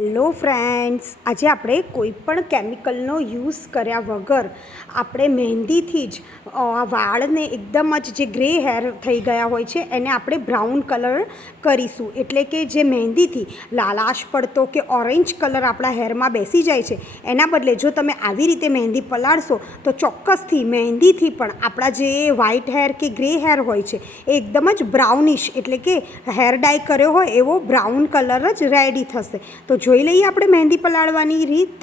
Hello friends, આજે આપણે કોઈ પણ કેમિકલનો યુઝ કર્યા વગર આપણે મહેંદીથી જ વાળને એકદમ જ જે ગ્રે હેર થઈ ગયા હોય છે, એને આપણે બ્રાઉન કલર કરીશું. એટલે કે જે મહેંદીથી લાલાશ પડતો કે ઓરેન્જ કલર આપણા હેરમાં બેસી જાય છે, એના બદલે જો તમે આવી રીતે મહેંદી પલાળશો, તો ચોક્કસથી મહેંદીથી પણ આપણા જે વ્હાઇટ હેર કે ગ્રે હેર હોય છે, એ એકદમ જ બ્રાઉનિશ, એટલે કે હેર ડાય કર્યો હોય, એવો બ્રાઉન કલર જ રેડી થશે. તો જોઈ લઈએ આપણે મહેંદી પલાળવાની રીત.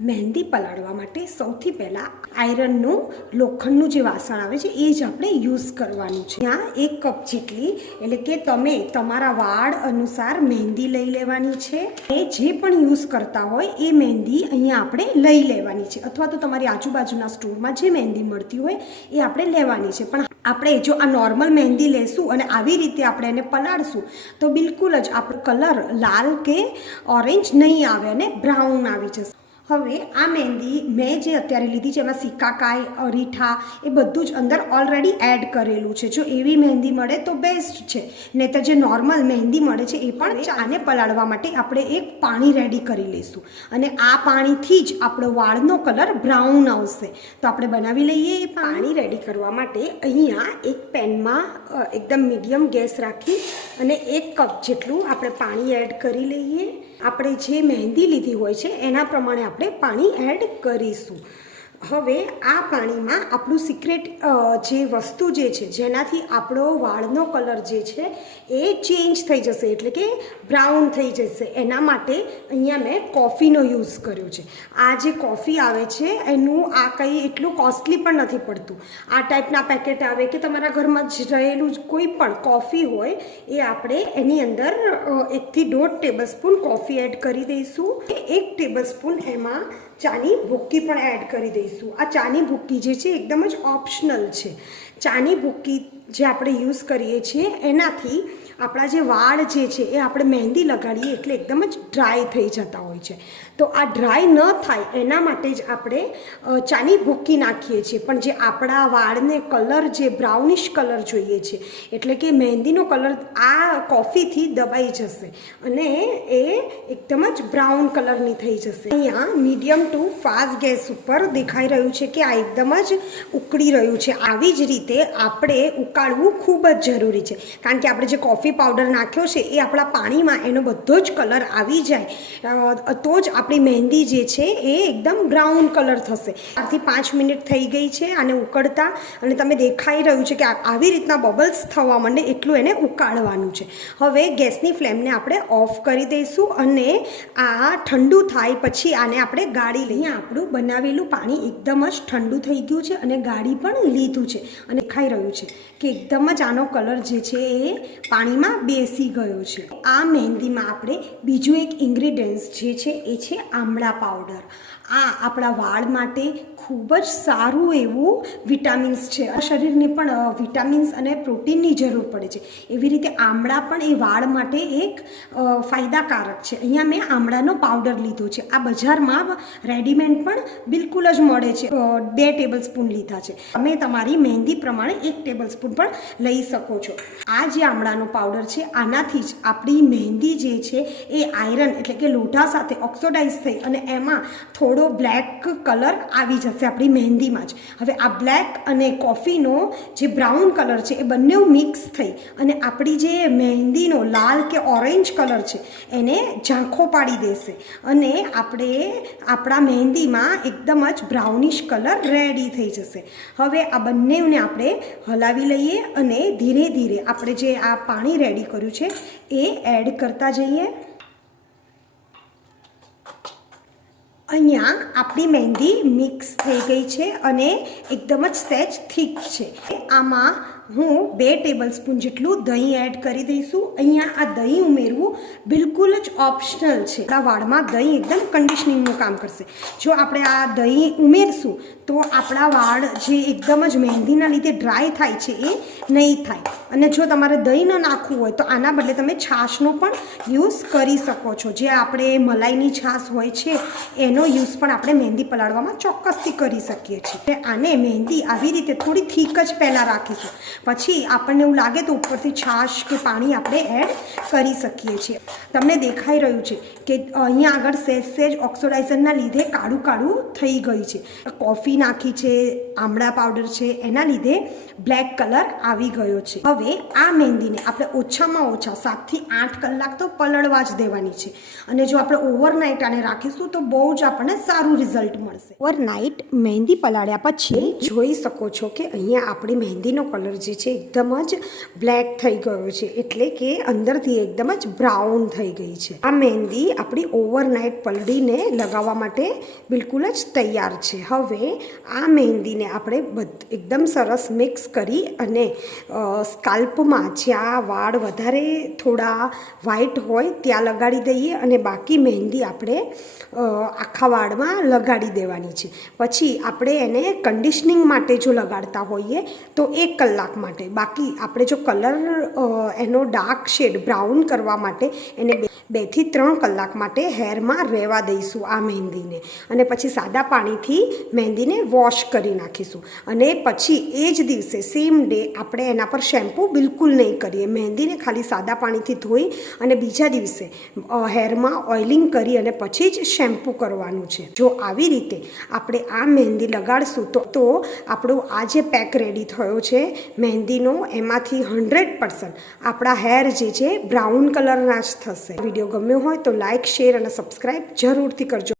મહેંદી પલાળવા માટે સૌથી પહેલાં આયરનનું, લોખંડનું જે વાસણ આવે છે, એ જ આપણે યુઝ કરવાનું છે. ત્યાં એક કપ જેટલી, એટલે કે તમે તમારા વાળ અનુસાર મહેંદી લઈ લેવાની છે. એ જે પણ યુઝ કરતા હોય, એ મહેંદી અહીંયા આપણે લઈ લેવાની છે. અથવા તો તમારી આજુબાજુના સ્ટોરમાં જે મહેંદી મળતી હોય, એ આપણે લેવાની છે. પણ આપણે જો આ નોર્મલ મહેંદી લેશું અને આવી રીતે આપણે એને પલાળશું, તો બિલકુલ જ આપણો કલર લાલ કે ઓરેન્જ નહીં આવે અને બ્રાઉન આવી જશે. હવે આ મહેંદી મેં જે અત્યારે લીધી છે એમાં સિક્કાકાય અરીઠા એ બધું જ અંદર ઓલરેડી એડ કરેલું છે. જો એવી મહેંદી મળે તો બેસ્ટ છે. નહીં તો જે નોર્મલ મહેંદી મળે છે એ પણ આને પલાળવા માટે આપણે એક પાણી રેડી કરી લઈશું. અને આ પાણીથી જ આપણો વાળનો કલર બ્રાઉન આવશે. તો આપણે બનાવી લઈએ એ પાણી? રેડી કરવા માટે અહીંયા એક પેનમાં એકદમ મીડિયમ ગેસ રાખી અને એક કપ જેટલું આપણે પાણી એડ કરી લઈએ. આપણે જે મહેંદી લીધી હોય છે એના પ્રમાણે આપણે પાણી એડ કરીશું. હવે આ પાણીમાં આપણું સિક્રેટ જે વસ્તુ જે છે, જેનાથી આપણો વાળનો કલર જે છે, એ ચેન્જ થઈ જશે. એટલે કે બ્રાઉન થઈ જશે. એના માટે અહીંયા મેં કોફીનો યુઝ કર્યો છે. આ જે કોફી આવે છે, એનું આ કંઈ એટલું કોસ્ટલી પણ નથી પડતું. આ ટાઈપના પેકેટ આવે કે તમારા ઘરમાં જ રહેલું કોઈ પણ કોફી હોય, એ આપણે એની અંદર એકથી દોઢ ટેબલ કોફી એડ કરી દઈશું. એક ટેબલ એમાં ચાની ભૂક્કી પણ એડ કરી દઈશું. આ ચાની ભૂક્કી જે છે એકદમ જ ઓપ્શનલ છે. ચાની ભૂક્કી જે આપણે યુઝ કરીએ છીએ, એનાથી આપણા જે વાળ જે છે એ આપણે મહેંદી લગાડીએ એટલે એકદમ જ ડ્રાય થઈ જતા હોય છે. તો આ ડ્રાય ન થાય એના માટે જ આપણે ચાની ભૂકી નાખીએ છીએ. પણ જે આપણા વાળને કલર જે બ્રાઉનિશ કલર જોઈએ છે, એટલે કે મહેંદીનો કલર આ કોફીથી દબાઈ જશે અને એ એકદમ જ બ્રાઉન કલરની થઈ જશે. અહીંયા મીડિયમ ટુ ફાસ્ટ ગેસ ઉપર દેખાઈ રહ્યું છે કે આ એકદમ જ ઉકળી રહ્યું છે. આવી જ રીતે આપણે ઉકાળવું ખૂબ જ જરૂરી છે. કારણ કે આપણે જે કોફી પાવડર નાખ્યો છે એ આપણા પાણીમાં એનો બધો જ કલર આવી જાય. તો જ આપણી મહેંદી જે છે એ એકદમ બ્રાઉન કલર થશે. ચારથી પાંચ મિનિટ થઈ ગઈ છે આને ઉકળતા અને તમે દેખાઈ રહ્યું છે કે આવી રીતના બબલ્સ થવા માંડે એટલું એને ઉકાળવાનું છે. હવે ગેસની ફ્લેમને આપણે ઓફ કરી દઈશું અને આ ઠંડુ થાય પછી આને આપણે ગાળી લઈએ. આપણું બનાવેલું પાણી એકદમ જ ઠંડુ થઈ ગયું છે અને ગાળી પણ લીધું છે. અને ખાઈ રહ્યું છે કે એકદમ જ આનો કલર જે છે એ પાણીમાં બેસી ગયો છે. આ મહેંદીમાં આપણે બીજું એક ઇન્ગ્રીડિયન્ટ્સ જે છે એ છે આમળા પાવડર આ આપણા વાળ માટે ખૂબ જ સારું એવું વિટામિન્સ છે. શરીરને પણ વિટામિન્સ અને પ્રોટીનની જરૂર પડે છે. એવી રીતે આમળા પણ એ વાળ માટે એક ફાયદાકારક છે. અહીંયા મેં આમળાનો પાવડર લીધો છે. આ બજારમાં રેડીમેડ પણ બિલકુલ જ મળે છે. બે ટેબલ સ્પૂન લીધા છે. તમે તમારી મહેંદી પ્રમાણે એક ટેબલ સ્પૂન પણ લઈ શકો છો. આ જે આમળાનો પાવડર છે, આનાથી જ આપણી મહેંદી જે છે, એ આયરન એટલે કે લોઢા સાથે ઓક્સોડાઇઝ થઈ અને એમાં થોડો બ્લેક કલર આવી જશે. આપણી મહેંદીમાં જ. હવે આ બ્લેક અને કોફીનો જે બ્રાઉન કલર છે એ બંને મિક્સ થઈ અને આપણી જે મહેંદીનો લાલ કે ઓરેન્જ કલર છે એને ઝાંખો પાડી દેશે અને આપણે આપણા મહેંદીમાં એકદમ જ બ્રાઉનિશ કલર રેડી થઈ જશે. હવે આ બંનેને આપણે હલાવી લઈએ અને ધીરે ધીરે આપણે જે આ પાણી રેડી કર્યું છે એ એડ કરતા જઈએ. અહીંયા આપણી મહેંદી મિક્સ થઈ ગઈ છે અને એકદમ જ સહેજ થીક છે. આમાં હું બે ટેબલ સ્પૂન જેટલું દહીં એડ કરી દઈશું. અહીંયા આ દહીં ઉમેરવું બિલકુલ જ ઓપ્શનલ છે. આપણા વાળમાં દહીં એકદમ કન્ડિશનિંગનું કામ કરશે. જો આપણે આ દહીં ઉમેરશું, તો આપણા વાળ જે એકદમ જ મહેંદીના લીધે ડ્રાય થાય છે એ નહીં થાય. અને જો તમારે દહીં ન નાખવું હોય, તો આના બદલે તમે છાશનો પણ યુઝ કરી શકો છો. જે આપણે મલાઈની છાશ હોય છે, એનો યુઝ પણ આપણે મહેંદી પલાળવામાં ચોક્કસથી કરી શકીએ છીએ. આને મહેંદી આવી રીતે થોડી થીક જ પહેલાં રાખીશું. પછી આપણને એવું લાગે તો ઉપરથી છાશ કે પાણી આપણે એડ કરી શકીએ છીએ. તમને દેખાઈ રહ્યું છે કે અહીંયા આગળ સહેજ સહેજ ઓક્સિડાઇઝરના લીધે કાળું કાળું થઈ ગયું છે. કોફી નાખી છે, આમળા પાવડર છે, એના લીધે બ્લેક કલર આવી ગયો છે. હવે આ મહેંદીને આપણે ઓછામાં ઓછા સાતથી આઠ કલાક તો પલળવા જ દેવાની છે. અને જો આપણે ઓવરનાઇટ આને રાખીશું તો બહુ જ આપણને સારું રિઝલ્ટ મળશે. ઓવરનાઇટ મહેંદી પલાળ્યા પછી જોઈ શકો છો કે અહીંયા આપણી મહેંદીનો કલર જે છે એકદમ જ બ્લેક થઈ ગયો છે. એટલે કે અંદરથી એકદમ જ બ્રાઉન થઈ ગઈ છે. આ મહેંદી આપણી ઓવરનાઇટ પલળીને લગાવવા માટે બિલકુલ જ તૈયાર છે. હવે આ મહેંદીને આપણે બધ, એકદમ સરસ મિક્સ કરી અને સ્કાલ્પમાં જ્યાં વાળ વધારે થોડા વ્હાઈટ હોય ત્યાં લગાડી દઈએ અને બાકી મહેંદી આપણે આખા વાળમાં લગાડી દેવાની છે. પછી આપણે એને કન્ડિશનિંગ માટે જો લગાડતા હોઈએ તો એક કલાક માટે. બાકી આપણે જો કલર એનો ડાર્ક શેડ બ્રાઉન કરવા માટે એને બેથી ત્રણ કલાક માટે હેરમાં રહેવા દઈશું આ મહેંદીને. અને પછી સાદા પાણીથી મહેંદીને વોશ કરી નાખીશું. અને પછી એ જ દિવસે સેમ ડે આપણે એના પર શેમ્પૂ બિલકુલ નહીં કરીએ. મહેંદીને ખાલી સાદા પાણીથી ધોઈ અને બીજા દિવસે હેરમાં ઓઇલિંગ કરી અને પછી જ શેમ્પૂ કરવાનું છે. જો આવી રીતે આપણે આ મહેંદી લગાડશું તો તો આપણો આ જે પેક રેડી થયો છે મહેંદીનો એમાંથી હંડ્રેડ પર્સન્ટ આપણા હેર જે છે બ્રાઉન કલરના જ થશે. વીડિયો ગમ્યો હોય તો લાઇક શેર અને સબસ્ક્રાઈબ જરૂરથી કરજો.